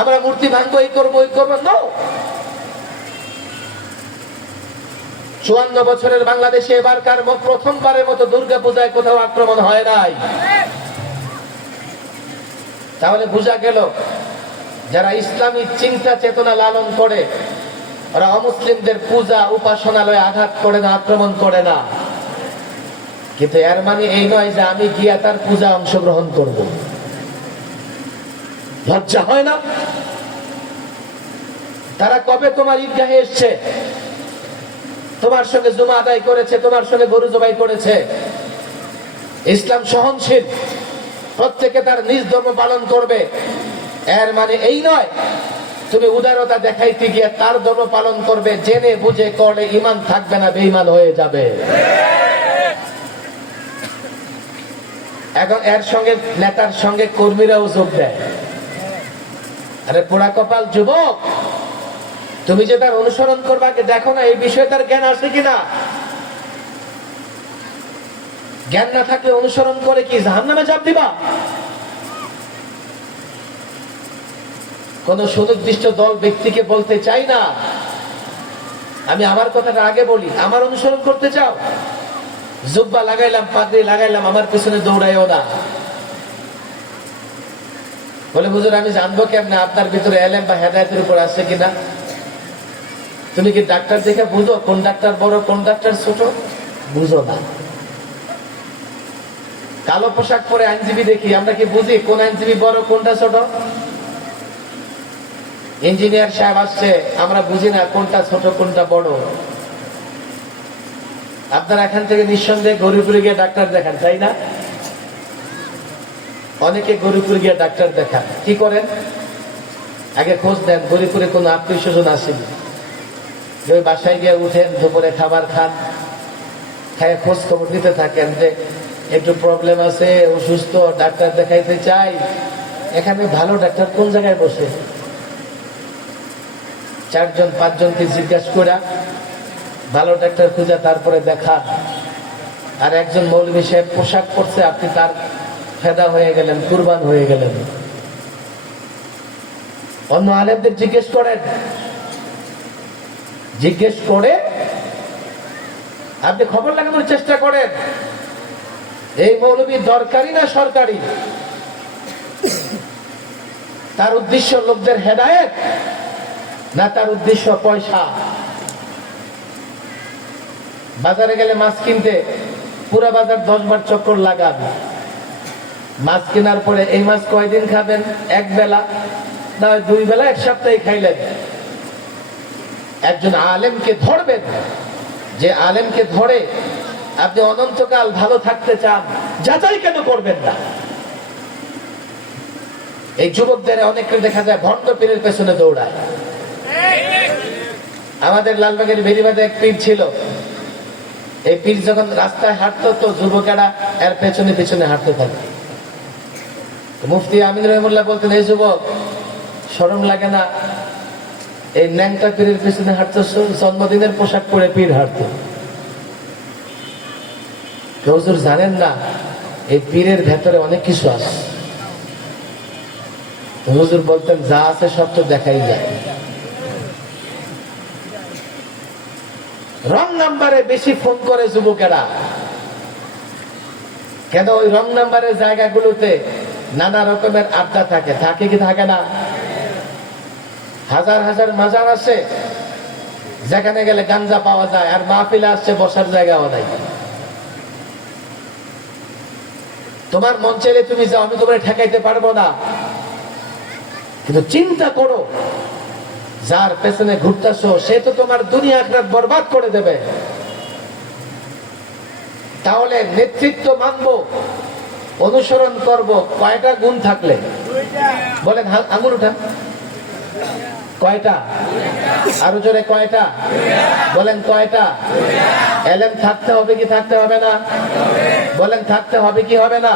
আমরা মূর্তি ভাঙবো, এই করবো ওই করবো। নো, 54 বছরের বাংলাদেশে এবারকার প্রথমবারের মতো দুর্গা পূজায় কোথাও আক্রমণ হয় নাই। তাহলে বোঝা গেল যারা ইসলামী চিন্তা চেতনা লালন করে ওরা অমুসলিমদের পূজা উপাসনালয়ে আঘাত করে না, আক্রমণ করে না। কিন্তু এর মানে এই নয় যে আমি গিয়া তার পূজা অংশগ্রহণ করব। লজ্জা হয় না? তারা কবে তোমার ঈদগাহে এসছে, তোমার সঙ্গে জুমা আদায় করেছে, তোমার সঙ্গে গরু জবাই করেছে? ইসলাম সহনশীল, প্রত্যেকে তার নিজ ধর্ম পালন করবে। এর মানে এই নয় তুমি উদারতা দেখাইতে গিয়ে তার ধর্ম পালন করবে। জেনে বুঝে করলে ঈমান থাকবে না, বেঈমান হয়ে যাবে। এখন এর সঙ্গে নেতার সঙ্গে কর্মীরাও যোগ দেয়। আরে পোড়া কপাল যুবক, তুমি যে তার অনুসরণ করবা, দেখো না এই বিষয়ে তার জ্ঞান আছে কিনা। জ্ঞান না থাকলে অনুসরণ করে কি জাহান্নামে ঝাঁপ দিবা? কোন সুনির্দিষ্ট দল ব্যক্তিকে বলতে চাই না, আমি আমার কথাটা আগে বলি। আমার অনুসরণ করতে চাও, জুব্বা লাগাইলাম, পাগড়ি লাগাইলাম, আমার পিছনে দৌড়াইও না। বলে হুজুর আমি জানবো কেমনে আপনার ভিতরে এলেম বা হেদায়েতের উপর আছে কিনা? তুমি কি ডাক্তার দেখে বুঝো কোন ডাক্তার বড় কোন ডাক্তার ছোট? বুঝো না। কালো পোশাক পরে আইনজীবী দেখি, আমরা কি বুঝি কোন আইনজীবী বড় কোনটা ছোট? ইঞ্জিনিয়ার সাহেব আসছে, আমরা বুঝি না কোনটা ছোট কোনটা বড়। আপনারা এখান থেকে নিঃসন্দেহে গরিপুরে গিয়ে ডাক্তার দেখান, তাই না? অনেকে গরিপুরে গিয়ে ডাক্তার দেখান। কি করেন? আগে খোঁজ দেন গরিপুরে কোন আত্মীয় স্বজন আসেনি। বাসায় গিয়ে উঠেন, দুপুরে খাবার খান, খায় খোঁজ খবর দিতে থাকেন যে একটু প্রবলেম আছে, অসুস্থ, ডাক্তার দেখাইতে চাই। এখানে ভালো ডাক্তার কোন জায়গায় বসে? 4 জন 5 জনকে জিজ্ঞাসা করা ভালো ডাক্তার খুঁজে তারপরে দেখা। আর একজন মৌলভী সাহেব পোশাক পরছে, আপনি তার ফেদা হয়ে গেলেন, কুরবান হয়ে গেলেন। অন্য আলেমদের জিজ্ঞেস করেন, জিজ্ঞেস করে আপনি খবর লাগানোর চেষ্টা করেন এই মৌলভী দরকারি না সরকারি। তার উদ্দেশ্য লোকদের হেদায়েত না তার উদ্দেশ্য পয়সা? বাজারে গেলে মাছ কিনতে পুরা বাজার 10 বার চক্কর লাগান। মাছ কেনার পরে এই মাছ কয়দিন খাবেন? এক বেলা, না 2 বেলা, 1 সপ্তাহে খাইলেন। একজন আলেমকে ধরবেন, যে আলেমকে ধরে আপনি অনন্তকাল ভালো থাকতে চান, যাচাই কেন করবেন না? এই যুবকদের অনেককে দেখা যায় ভণ্ড পীরের পেছনে দৌড়ায়। আমাদের লালবাগের বেরিবাদে এক পীর ছিল। এই পীর যখন রাস্তায় হাঁটতো তো যুবকেরা এর পেছনে পেছনে হাঁটতে থাকে। মুফতি আমিন রহিমুল্লাহ বলতেন, এই যুবক শরম লাগে না? এই ন্যাংটা পীরের পেছনে হাঁটতো, জন্মদিনের পোশাক পরে পীর হাঁটতো। হুজুর জানেন না এই পীরের ভেতরে অনেক কিছু আছে। হুজুর বলতেন যা আছে সব তো দেখাই যায়। রং নাম্বারে বেশি ফোন করে যুবকেরা। কেন? ওই রং নাম্বারের জায়গাগুলোতে নানা রকমের আড্ডা থাকে। থাকে কি থাকে না? হাজার হাজার মাজার আছে যেখানে গেলে গাঞ্জা পাওয়া যায়, আর মাহফিলে আসছে বসার জায়গাও নাই। তোমার মন চাইলে তুমি যাও, আমি তোমার ঠেকাইতে পারবো না। কিন্তু চিন্তা করো, যার পেছনে ঘুরতেছো সে তো তোমার দুনিয়া আখিরাত বরবাদ করে দেবে। তাহলে নেতৃত্ব মানবো, অনুসরণ করব কয়টা গুণ থাকলে? বলেন, আঙুল উঠান। কয়টা? আরো জোরে কয়টা? বলেন কয়টা? এলেম থাকতে হবে কি থাকতে হবে না? বলেন থাকতে হবে কি হবে না?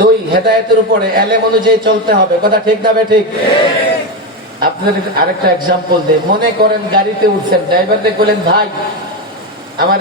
2, হেদায়েতের উপরে এলেম অনুযায়ী চলতে হবে। কথা ঠিক না ঠিক? আপনাদের আরেকটা এক্সাম্পল দিই। মনে করেন গাড়িতে উঠছেন, ড্রাইভারকে বলেন ভাই আমার